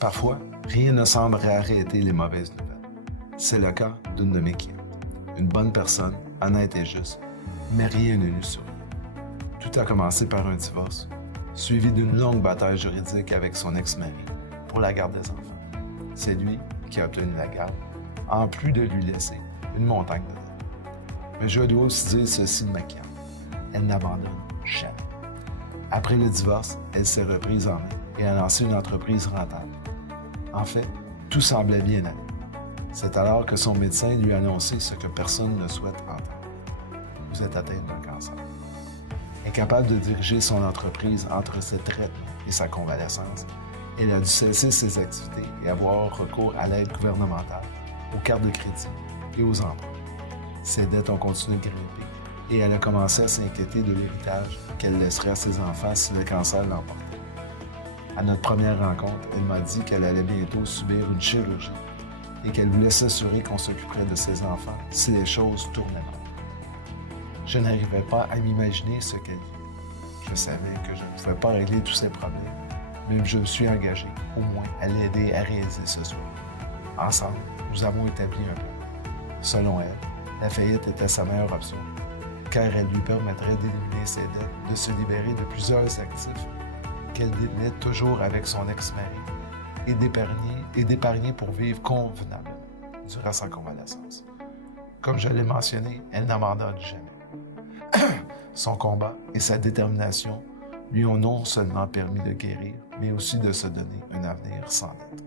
Parfois, rien ne semble arrêter les mauvaises nouvelles. C'est le cas d'une de mes clientes. Une bonne personne, honnête et juste, mais rien ne lui sourit. Tout a commencé par un divorce, suivi d'une longue bataille juridique avec son ex-mari pour la garde des enfants. C'est lui qui a obtenu la garde, en plus de lui laisser une montagne de dettes. Mais je dois aussi dire ceci de ma cliente. Elle n'abandonne jamais. Après le divorce, elle s'est reprise en main et a lancé une entreprise rentable. En fait, tout semblait bien aller. C'est alors que son médecin lui a annoncé ce que personne ne souhaite entendre. Vous êtes atteinte d'un cancer. Incapable de diriger son entreprise entre ses traitements et sa convalescence, elle a dû cesser ses activités et avoir recours à l'aide gouvernementale, aux cartes de crédit et aux emprunts. Ses dettes ont continué de grimper et elle a commencé à s'inquiéter de l'héritage qu'elle laisserait à ses enfants si le cancer l'emportait. À notre première rencontre, elle m'a dit qu'elle allait bientôt subir une chirurgie et qu'elle voulait s'assurer qu'on s'occuperait de ses enfants si les choses tournaient mal. Je n'arrivais pas à m'imaginer ce qu'elle vit. Je savais que je ne pouvais pas régler tous ses problèmes, mais je me suis engagé, au moins, à l'aider à réaliser ce souhait. Ensemble, nous avons établi un plan. Selon elle, la faillite était sa meilleure option, car elle lui permettrait d'éliminer ses dettes, de se libérer de plusieurs actifs qu'elle détenait toujours avec son ex-mari et d'épargner pour vivre convenablement durant sa convalescence. Comme je l'ai mentionné, elle n'abandonne jamais. Son combat et sa détermination lui ont non seulement permis de guérir, mais aussi de se donner un avenir sans dette.